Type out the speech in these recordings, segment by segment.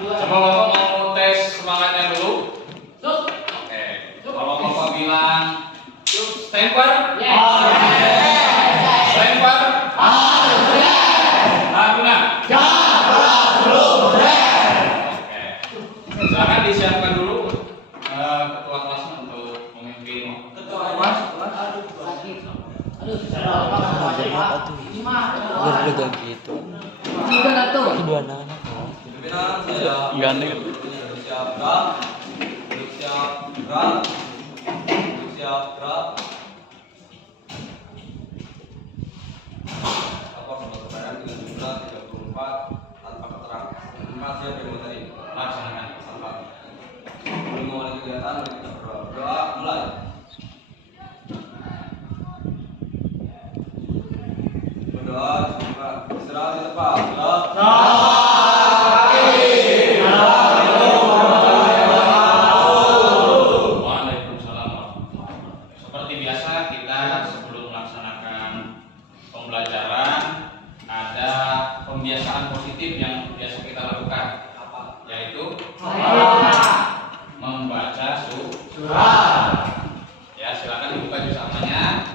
Coba Bapak mau tes semangatnya dulu. Oke. Kalau Bapak bilang stempar, stempar, Laguna. Oke. Silakan disiapkan dulu ketua kelasnya untuk memimpin. Ketua kelas. Udah gitu. Dua anak. Ganteng. Siap gerak. Lapor sobat kebenaran dengan jumlah 34 tanpa keterangan. 4 siap yang tadi. Laksanakan. Sampai. Sebelum memulai kegiatan, mari kita berdoa. Doa mulai. Berdoa coba istirahat di tempat. Waalaikumsalam. Seperti biasa kita sebelum melaksanakan pembelajaran ada pembiasaan positif yang biasa kita lakukan, yaitu membaca surat. Ya, silakan dibuka juz amanya.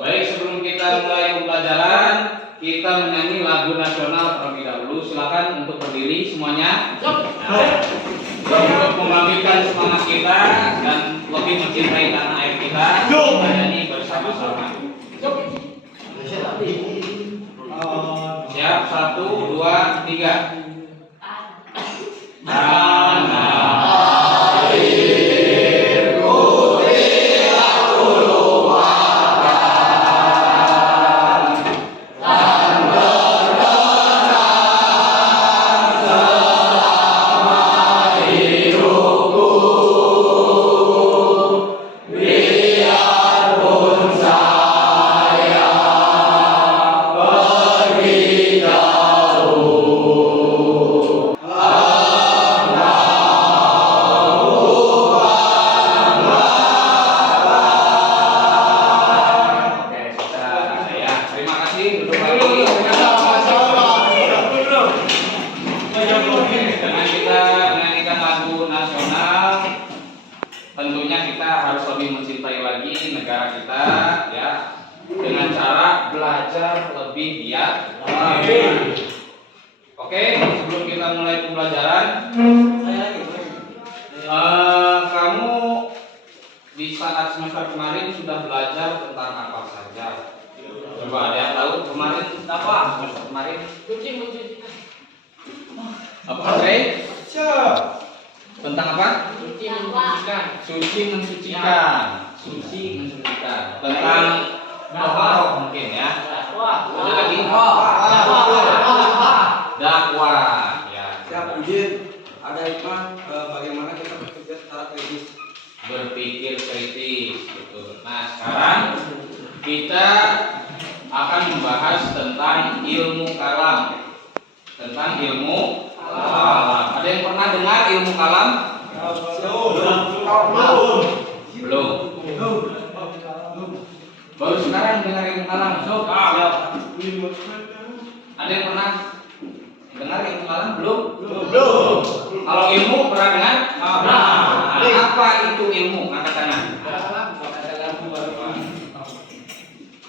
Baik, sebelum kita mulai pembelajaran, kita menyanyi lagu nasional terlebih dahulu. Silakan untuk berdiri semuanya. Nah, untuk membangkitkan semangat kita dan lebih mencintai tanah air kita, kita nyanyi bersama-sama. Siap, 1, 2, 3. Dengan kita menyanyikan lagu nasional, tentunya kita harus lebih mencintai lagi negara kita, ya, dengan cara belajar lebih giat. Oke, sebelum kita mulai pembelajaran, kamu di saat semester kemarin sudah belajar tentang apa saja? Coba ada yang tahu kemarin apa? Semester kemarin? Apa Andre? Tentang apa? Suci mensucikan. Tentang taharah mungkin ya. Ada lagi? Dakwah. Ya. Siap izin. Ada hikmah bagaimana kita berpikir secara kritis. Berpikir kritis. Betul. Nah, sekarang kita akan membahas tentang ilmu kalam. Ada yang pernah dengar ilmu kalam? Belum. Baru sekarang dengar ilmu kalam. Ada yang pernah dengar ilmu kalam? Belum. Kalau ilmu pernah dengar? Apa itu ilmu? Angkat tangan.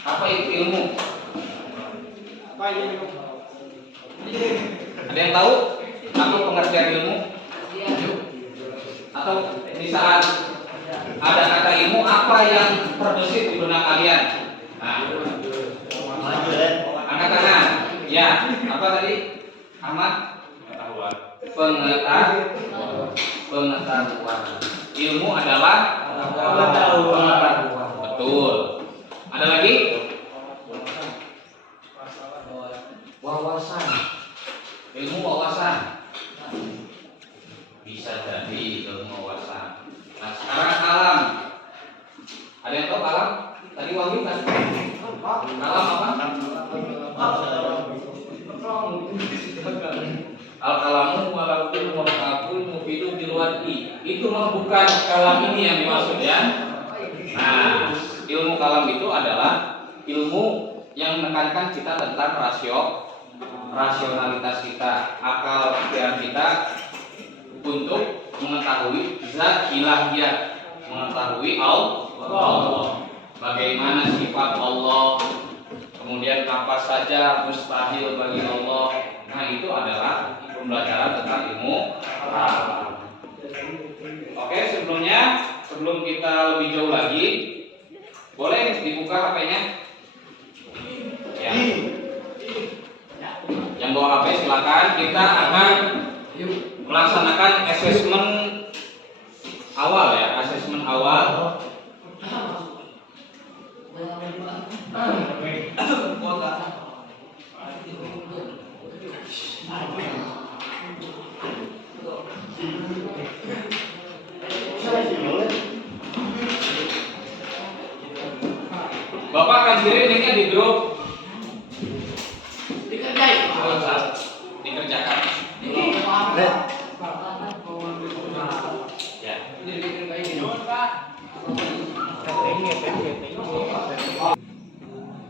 Apa itu ilmu? Ada yang tahu apa pengertian ilmu? Atau di saat ada kata ilmu, apa yang terbesit di benak kalian? Apa tadi? Ahmad? Pengetahuan. Ilmu adalah pengetahuan. Betul. Ada lagi? Wawasan. Ilmu wawasan. Bisa jadi ilmu wawasan. Nah, sekarang alam. Ada yang tahu alam? Tadi Wahyu kan? Alam apa? Al-kalamu walakul murakabul mufidu bilwadi. Itu mah bukan kalam ini yang dimaksud ya. Nah, ilmu kalam itu adalah ilmu yang menekankan kita tentang rasionalitas kita, akal pikiran kita untuk mengetahui zat ilahiyah, mengetahui Allah. Bagaimana sifat Allah, kemudian apa saja mustahil bagi Allah. Nah, itu adalah pembelajaran tentang ilmu kalam. Oke, sebelum kita lebih jauh lagi, boleh dibuka HP-nya? Ya. Yang bawa HP silakan. Kita akan melaksanakan asesmen awal ya, asesmen awal. Bapak akan kirim linknya di grup. Dikerjakan. Ya.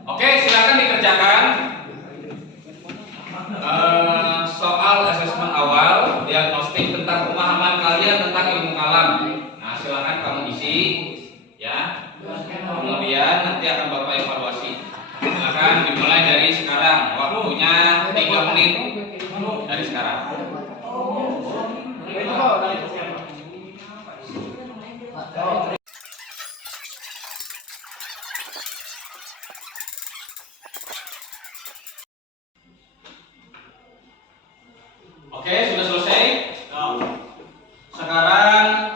Oke, silakan dikerjakan. Soal asesmen awal, diagnostik tentang pemahaman kalian tentang ilmu kalam. Nah, silakan kamu isi, ya. Kemudian nanti akan Bapak evaluasi. Silakan dimulai dari sekarang. Waktunya 3 menit dari sekarang. Oke, sudah selesai. Sekarang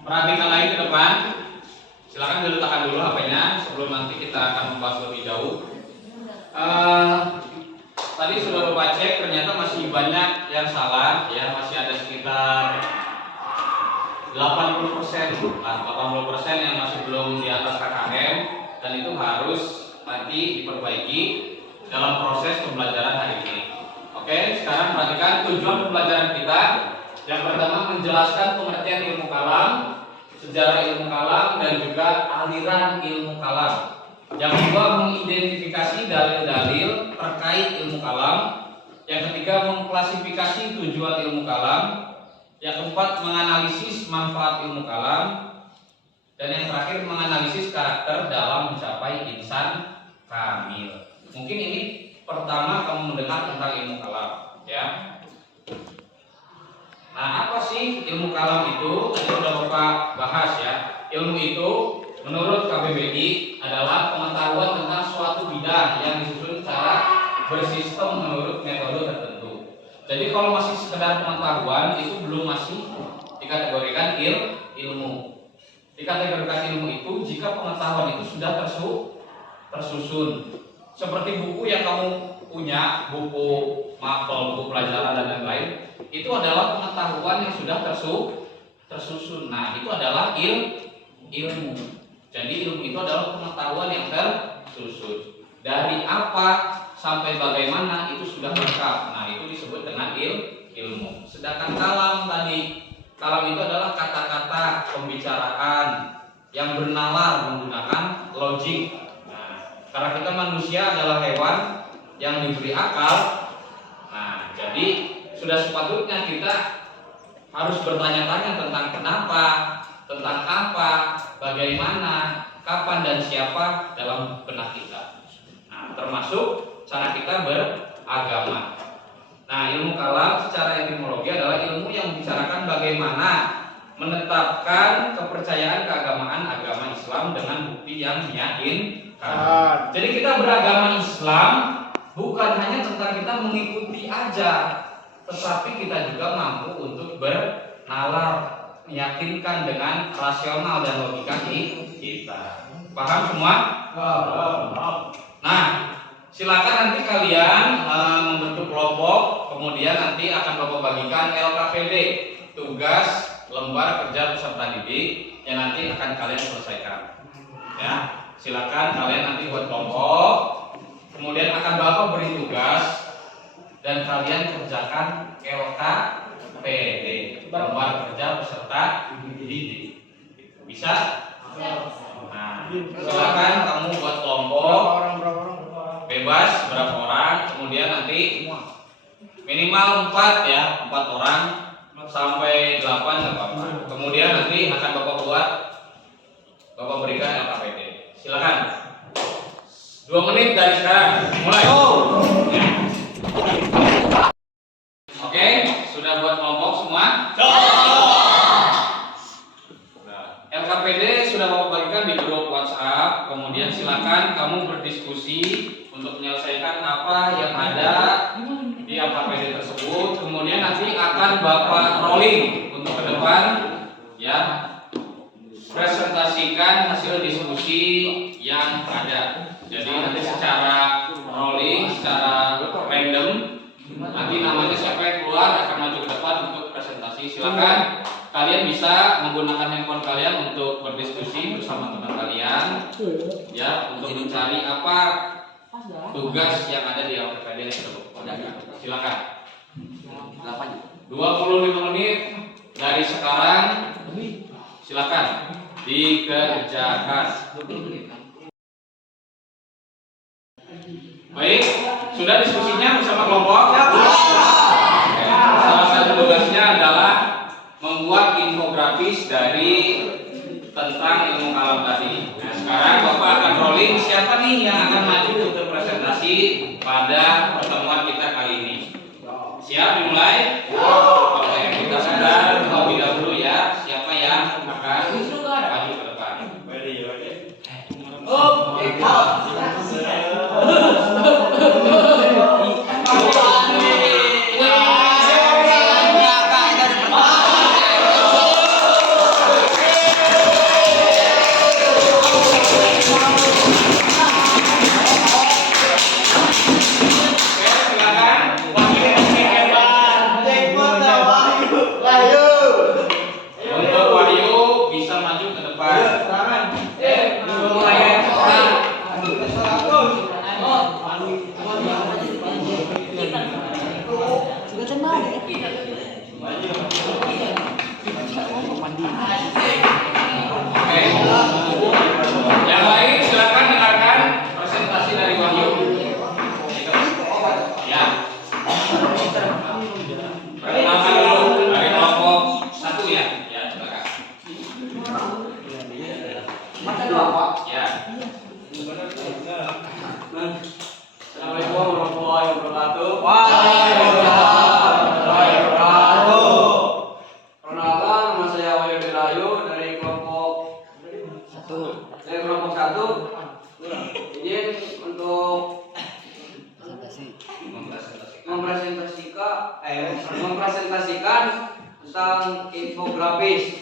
perhatikan lagi ke depan. Silakan diletakkan dulu HP-nya sebelum nanti kita akan membahas lebih jauh. Tadi sudah Bapak cek, ternyata masih banyak yang salah, ya, masih ada sekitar 80% yang masih belum di atas KKM, dan itu harus nanti diperbaiki dalam proses pembelajaran hari ini. Oke, sekarang perhatikan tujuan pembelajaran kita. Yang pertama, menjelaskan pengertian ilmu kalam, sejarah ilmu kalam, dan juga aliran ilmu kalam. Yang kedua, mengidentifikasi dalil-dalil terkait ilmu kalam. Yang ketiga, mengklasifikasi tujuan ilmu kalam. Yang keempat, menganalisis manfaat ilmu kalam. Dan yang terakhir, menganalisis karakter dalam mencapai insan kamil. Mungkin ini pertama kamu mendengar tentang ilmu kalam, ya. Nah, apa sih ilmu kalam itu? Tadi sudah Bapak bahas ya. Ilmu itu menurut KBBI adalah pengetahuan tentang suatu bidang yang disusun secara bersistem menurut metode tertentu. Jadi kalau masih sekedar pengetahuan itu belum masih dikategorikan ilmu. Dikategorikan ilmu itu jika pengetahuan itu sudah tersusun. Seperti buku yang kamu punya, buku mapel, buku pelajaran dan lain-lain, itu adalah pengetahuan yang sudah tersusun. Nah, itu adalah ilmu. Jadi ilmu itu adalah pengetahuan yang tersusun. Dari apa sampai bagaimana itu sudah lengkap. Nah, itu disebut dengan ilmu. Sedangkan kalam tadi, kalam itu adalah kata-kata pembicaraan yang bernalar menggunakan logik. Nah, karena kita manusia adalah hewan yang diberi akal. Nah, jadi sudah sepatutnya kita harus bertanya-tanya tentang kenapa, tentang apa, bagaimana, kapan dan siapa dalam benak kita. Nah, termasuk cara kita beragama. Nah, ilmu kalam secara etimologi adalah ilmu yang membicarakan bagaimana menetapkan kepercayaan keagamaan agama Islam dengan bukti yang meyakinkan. Jadi kita beragama Islam bukan hanya tentang kita mengikuti aja, tetapi kita juga mampu untuk bernalar, meyakinkan dengan rasional dan logika kita. Paham semua? Nah, silakan nanti kalian membentuk kelompok, kemudian nanti akan Bapak bagikan LKPD, tugas lembar kerja peserta didik yang nanti akan kalian selesaikan. Ya, silakan kalian nanti buat kelompok, kemudian akan Bapak beri tugas dan kalian kerjakan LKPD, lembar kerja peserta didik. Bisa? Nah, silakan kamu buat kelompok, bebas berapa orang, kemudian nanti minimal 4 ya, 4 orang sampai 8 nggak apa-apa. Kemudian nanti akan Bapak berikan LKPD. Silakan. 2 menit dari sekarang, mulai. Ya. Oke, sudah buat kelompok semua? LKPD sudah Bapak bagikan di grup WhatsApp. Kemudian silakan kamu berdiskusi untuk menyelesaikan apa yang ada di LKPD tersebut. Kemudian nanti akan Bapak rolling untuk ke depan, ya, presentasikan hasil diskusi yang ada. Jadi nanti secara rolling, secara random, nanti namanya siapa yang keluar akan maju ke depan untuk presentasi. Silakan kalian bisa menggunakan handphone kalian untuk berdiskusi bersama teman kalian, ya, untuk mencari apa tugas yang ada di LKPD tersebut. Silakan. 25 menit dari sekarang, silakan dikerjakan. Baik, sudah diskusinya bersama kelompok? Oke. Salah satu tugasnya adalah membuat infografis dari tentang ilmu kalam tadi. Nah, sekarang Bapak akan rolling siapa nih yang akan maju untuk presentasi pada pertemuan kita kali ini. Siap dimulai? Oke, kita sadar terlebih dahulu ya siapa yang akan maju ke depan. Untuk Wahyu bisa maju ke depan. Oke. Yang lain silakan dengarkan presentasi dari Wahyu. Ya. Perkenalkan dulu dari kelompok 1 ya. Ya, silakan. Ya. Assalamualaikum warahmatullahi wabarakatuh. Waalaikumsalam warahmatullahi wabarakatuh. Perkenalkan, nama saya Wahyu Dirayu dari kelompok 1. Izin untuk mempresentasikan tentang infografis.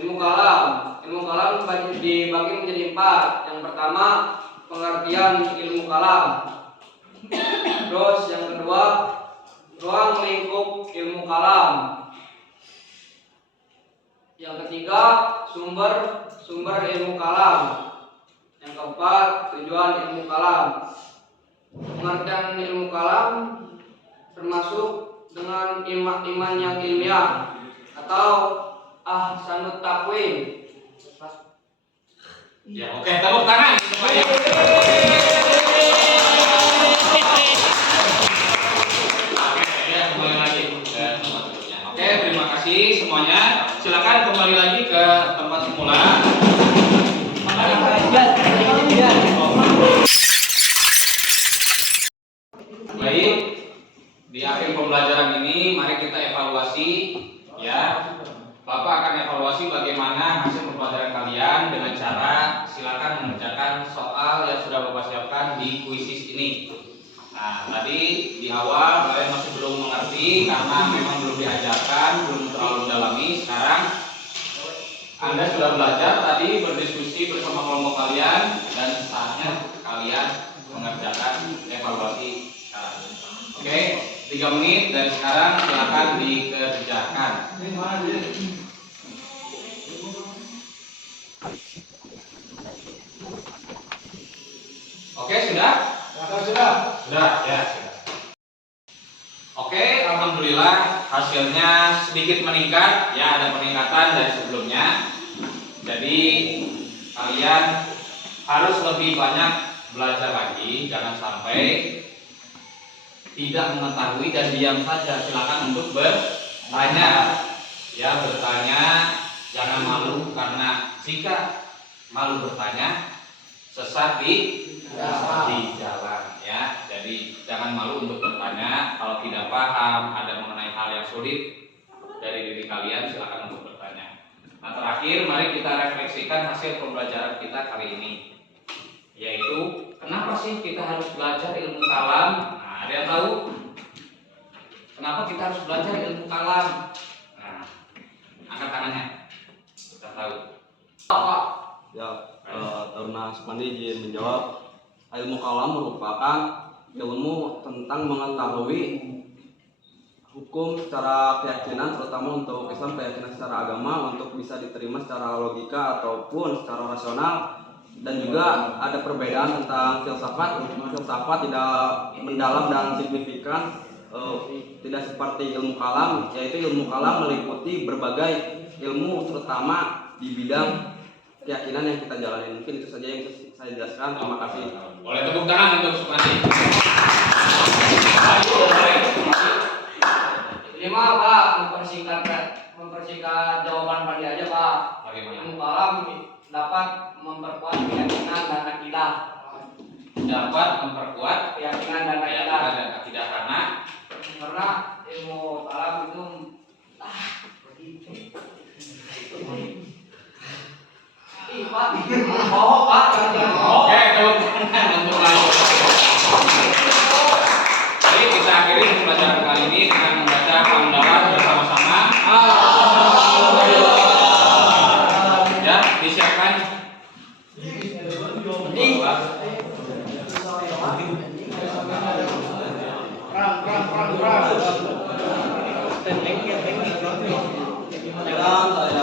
Ilmu kalam dibagi menjadi 4. Yang pertama, pengertian ilmu kalam. Terus yang kedua, ruang lingkup ilmu kalam. Yang ketiga, sumber ilmu kalam. Yang keempat, tujuan ilmu kalam. Pengertian ilmu kalam termasuk dengan iman yang ilmiah atau ahsanut takwim. Ya, oke, tepuk tangan. Ya, kembali lagi ke tempat duduknya. Oke, terima kasih semuanya. Silakan kembali lagi ke tempat semula. Baik, di akhir pembelajaran ini mari kita evaluasi, ya. Bapak akan evaluasi bagaimana hasil pembelajaran kalian dengan cara silakan mengerjakan soal yang sudah Bapak siapkan di kuisis ini. Nah, tadi di awal kalian masih belum mengerti karena memang belum diajarkan, belum terlalu dalami. Sekarang Anda sudah belajar tadi, berdiskusi bersama kelompok kalian, dan saatnya kalian mengerjakan evaluasi sekarang. Oke, 3 menit dari sekarang silakan dikerjakan. Oke, sudah? Sudah. Sudah, ya. Oke, alhamdulillah hasilnya sedikit meningkat. Ya, ada peningkatan dari sebelumnya. Jadi kalian harus lebih banyak belajar lagi. Jangan sampai tidak mengetahui dan diam saja. Silakan untuk bertanya. Ya, bertanya. Jangan malu, karena jika malu bertanya, sesat di jalan, ya. Jadi jangan malu untuk bertanya. Kalau tidak paham, ada mengenai hal yang sulit dari diri kalian, silakan untuk bertanya. Nah, terakhir mari kita refleksikan hasil pembelajaran kita kali ini, yaitu kenapa sih kita harus belajar ilmu kalam? Nah, ada yang tahu kenapa kita harus belajar ilmu kalam? Nah, angkat tangannya. Kita tahu. Ya, Taruna Supandi izin menjawab. Ilmu kalam merupakan ilmu tentang mengetahui hukum secara keyakinan, terutama untuk Islam, keyakinan secara agama, untuk bisa diterima secara logika ataupun secara rasional. Dan juga ada perbedaan tentang filsafat. Filsafat tidak mendalam dan signifikan, tidak seperti ilmu kalam, yaitu ilmu kalam meliputi berbagai ilmu, terutama di bidang keyakinan yang kita jalani. Mungkin itu saja yang saya jelaskan. Terima kasih. Boleh tepuk tangan untuk Supandi. Ini mah Pak, mempersingkat jawaban Pandi aja Pak. Bagaimana? Ilmu kalam dapat memperkuat keyakinan dan akidah. Dapat memperkuat Keyakinan dan akidah. keyakinan dan akidah Karena ilmu kalam itu Ih Pak, oh Pak, Oke, tepuk tangan untuk lanjut. Jadi kita akhiri pembelajaran kali ini dengan membaca hamdalah bersama-sama. Ya, disiapkan. Perang. Dan saya